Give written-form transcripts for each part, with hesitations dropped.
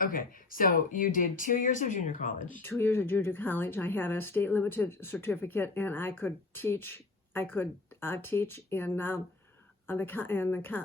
Okay, so you did 2 years of junior college. 2 years of junior college. I had a state limited certificate, and I could teach. I could teach in the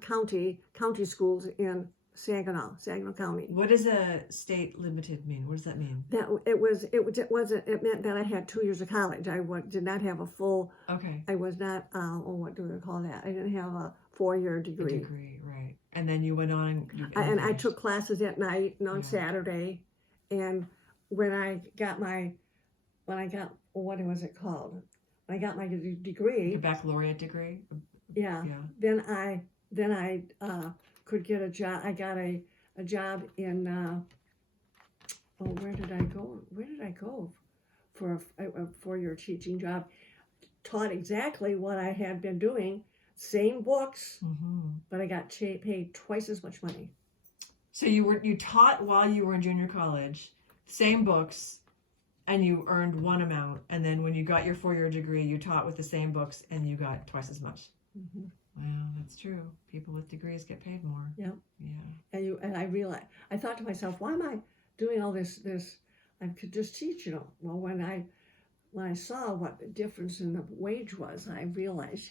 county schools in Saginaw County. What does a state limited mean? What does that mean? That it meant that I had 2 years of college. Did not have a full. Okay. I was not. What do they call that? I didn't have a 4-year degree. Right. And then you went on. And I took classes at night and on Yeah. Saturday, and when I got what was it called? When I got my degree, Your baccalaureate degree. yeah. Then I could get a job. I got a job in. Where did I go? Where did I go for a 4-year teaching job? Taught exactly what I had been doing, same books, but I got paid twice as much money. So you taught while you were in junior college, same books, and you earned one amount, and then when you got your 4-year degree, you taught with the same books, and you got twice as much. Wow, that's true. People with degrees get paid more. Yeah. Yeah. And I realized, I thought to myself, why am I doing all this? I could just teach, Well, when I saw what the difference in the wage was, I realized,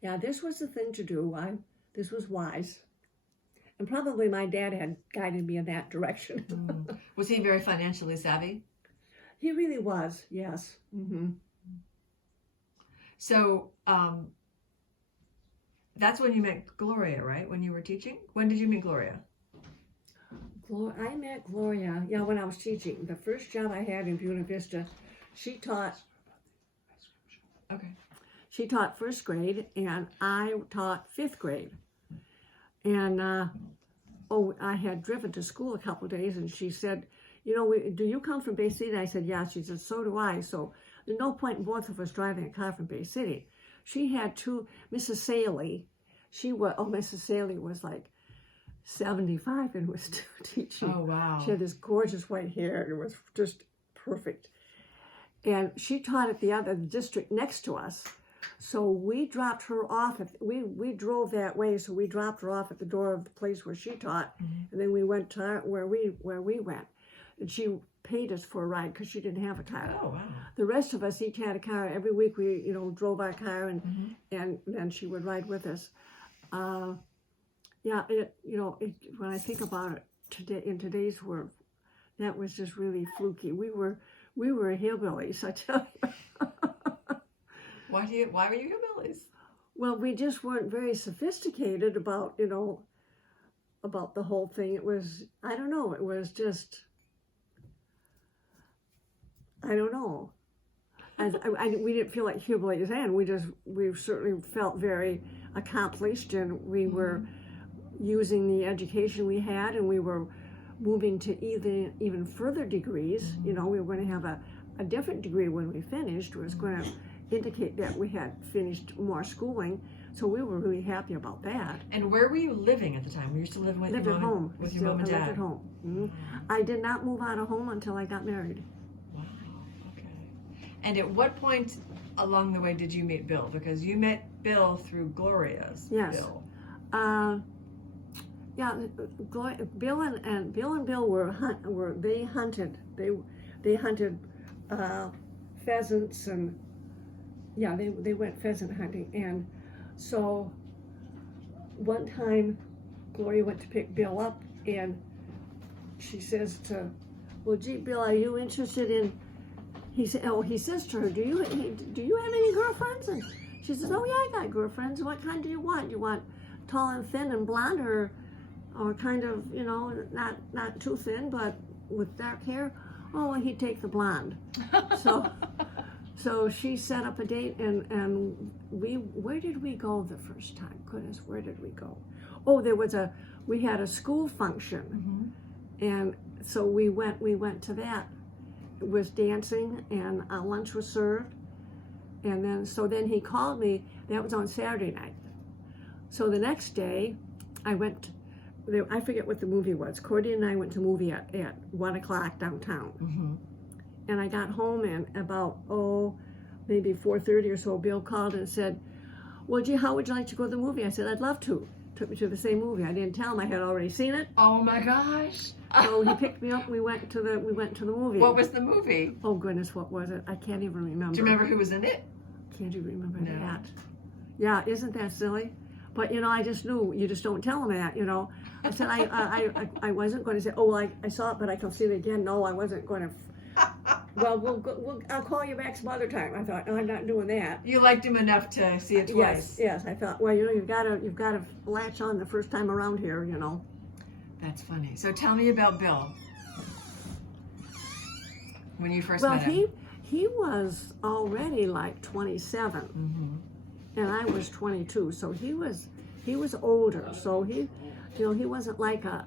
yeah, this was the thing to do. This was wise. And probably my dad had guided me in that direction. Was he very financially savvy? He really was, yes. So that's when you met Gloria, right? When you were teaching? When did you meet Gloria? I met Gloria, when I was teaching. The first job I had in Buena Vista, she taught first grade, and I taught 5th grade. And I had driven to school a couple of days, and she said, do you come from Bay City? And I said, yeah. She said, so do I. So there's no point in both of us driving a car from Bay City. She had Mrs. Saley. Mrs. Saley was like 75 and was still teaching. Oh, wow. She had this gorgeous white hair. It was just perfect. And she taught at the other district next to us. So we dropped her off. We drove that way, so we dropped her off at the door of the place where she taught. And then we went to where we went. And she paid us for a ride because she didn't have a car. Oh, wow. The rest of us each had a car. Every week we, drove our car, and then she would ride with us. When I think about it today, in today's world, that was just really fluky. We were hillbillies, I tell you. Why were you hillbillies? Well, we just weren't very sophisticated about the whole thing. It was, I don't know, it was just, I don't know. We didn't feel like hillbillies then. We certainly felt very accomplished, and we were using the education we had, and we were moving to even further degrees. We were going to have a different degree when we finished. It was going to indicate that we had finished more schooling, so we were really happy about that. And where were you living at the time? Were you still living with your mom? With your mom and dad? I lived at home. I did not move out of home until I got married. Wow. Okay. And at what point along the way did you meet Bill? Because you met Bill through Gloria's. Yes. Bill. Bill and Bill hunted. They hunted pheasants, and they went pheasant hunting. And so one time Gloria went to pick Bill up, and she says well, gee, Bill, are you interested in, he says to her, do you have any girlfriends? And she says, oh yeah, I got girlfriends. What kind do you want? You want tall and thin and blonde, or kind of, not too thin, but with dark hair? Oh, well, he'd take the blonde. So she set up a date, and where did we go the first time? Goodness, where did we go? Oh, we had a school function, and so we went to that. It was dancing, and lunch was served, and then he called me. That was on Saturday night. So the next day, I went. I forget what the movie was. Cordy and I went to a movie at 1 o'clock downtown. And I got home, and about, maybe 4:30 or so, Bill called and said, well, gee, how would you like to go to the movie? I said, I'd love to. took me to the same movie. I didn't tell him I had already seen it. Oh my gosh. So he picked me up. We went to the movie. What was the movie? Oh goodness, what was it? I can't even remember. Do you remember who was in it? Can't you remember No. that? Yeah, isn't that silly? But I just knew. You just don't tell them that. I said I wasn't going to say. Oh, I saw it, but I can see it again. No, I wasn't going to. Well, I'll call you back some other time. I thought, no, I'm not doing that. You liked him enough to see it twice. Yes. I thought, well, you've got to latch on the first time around here. That's funny. So tell me about Bill. When you first met him. Well, he was already like 27, Mm-hmm. and I was 22. So he was older. So he wasn't like a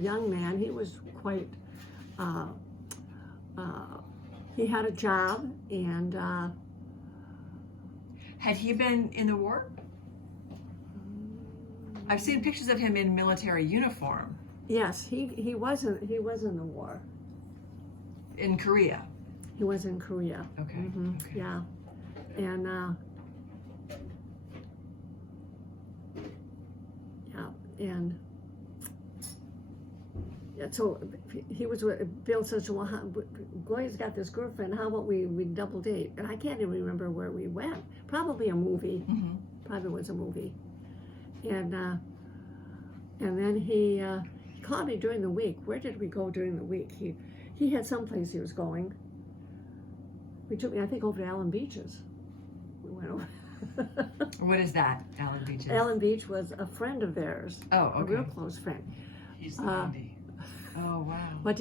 young man. He was quite. He had a job, and Had he been in the war? I've seen pictures of him in military uniform yes, he was in the war. in Korea. He was in Korea. Okay. Okay. Yeah, and so he was with Bill. Says, well, Gloria's got this girlfriend. How about we double date? And I can't even remember where we went. Probably a movie. Mm-hmm. Probably was a movie. And then he called me during the week. Where did we go during the week? He had someplace he was going. He took me, I think, over to Allen Beach's. We went over. What is that, Allen Beach? Allen Beach was a friend of theirs. Oh, A okay. real close friend. He's 90. Oh, wow. What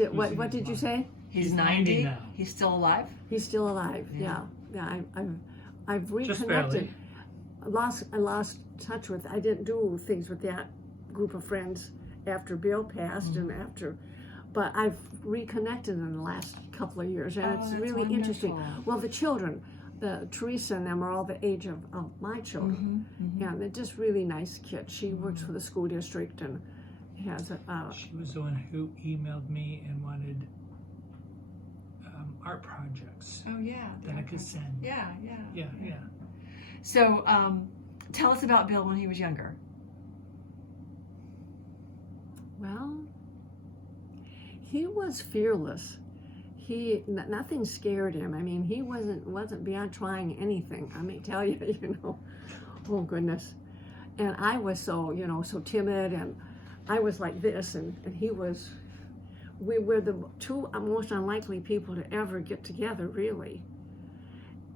did you say? He's 90 90 now. He's still alive? He's still alive. Yeah. Yeah. I've Just reconnected. I lost touch with. I didn't do things with that group of friends after Bill passed and after, but I've reconnected in the last couple of years, and Oh, it's that's really interesting. wonderful. Well, the children, Teresa and them are all the age of my children, and they're just really nice kids. She works for the school district and has She was the one who emailed me and wanted art projects Oh, yeah. that I could send. Yeah. Yeah. So, tell us about Bill when he was younger. well, he was fearless. Nothing scared him. I mean, he wasn't beyond trying anything. I may tell you, oh goodness. And I was so timid, and I was like this, and we were the two most unlikely people to ever get together, really.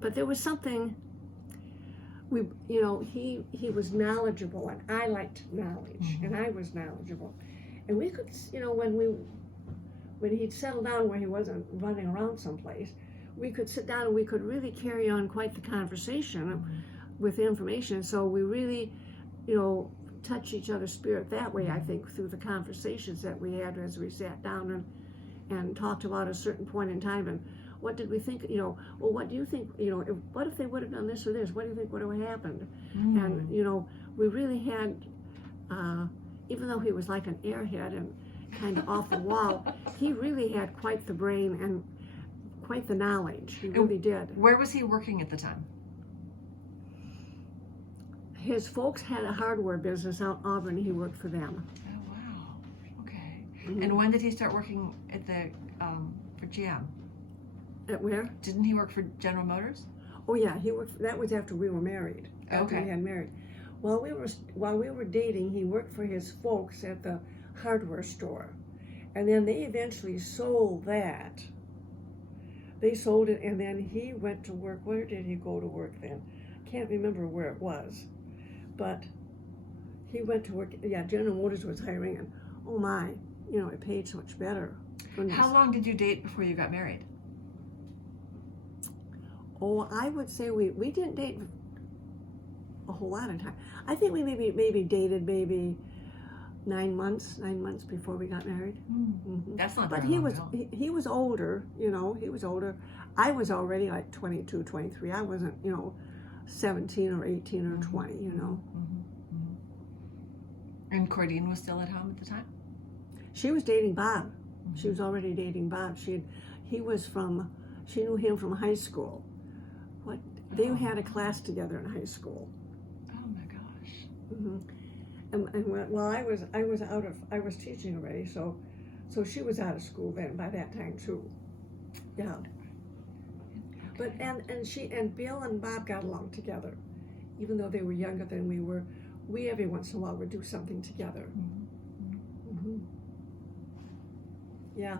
But there was something, he was knowledgeable, and I liked knowledge, and I was knowledgeable. And we could, when he'd settled down where he wasn't running around someplace, we could sit down and we could really carry on quite the conversation with information. So we really, touch each other's spirit that way, I think, through the conversations that we had as we sat down and talked about a certain point in time. And what did we think, well, what do you think, what if they would have done this or this? What do you think would have happened? And, we really had, even though he was like an airhead and kind of off the wall, he really had quite the brain and quite the knowledge. He really did. Where was he working at the time? His folks had a hardware business out in Auburn. He worked for them. Oh, wow. Okay. And when did he start working at the for GM? At where? Didn't he work for General Motors? Oh yeah, he worked. That was after we were married. After Okay. we had married. While we were dating, he worked for his folks at the hardware store, and then they eventually sold that. They sold it, and then he went to work. Where did he go to work then? Can't remember where it was, but he went to work. Yeah, General Motors was hiring, and oh my, it paid so much better. Goodness. How long did you date before you got married? Oh, I would say we didn't date a whole lot of time. I think we maybe dated 9 months before we got married. That's not But very he long was at all. he was older, he was older. I was already like 22, 23. I wasn't, 17 or 18 or 20, And Cordine was still at home at the time? She was dating Bob. She was already dating Bob. She knew him from high school. They had a class together in high school. Oh my gosh. well, I was teaching already, so she was out of school then by that time too. Yeah. But and Bill and Bob got along together, even though they were younger than we were. We every once in a while would do something together. Mm-hmm. Yeah.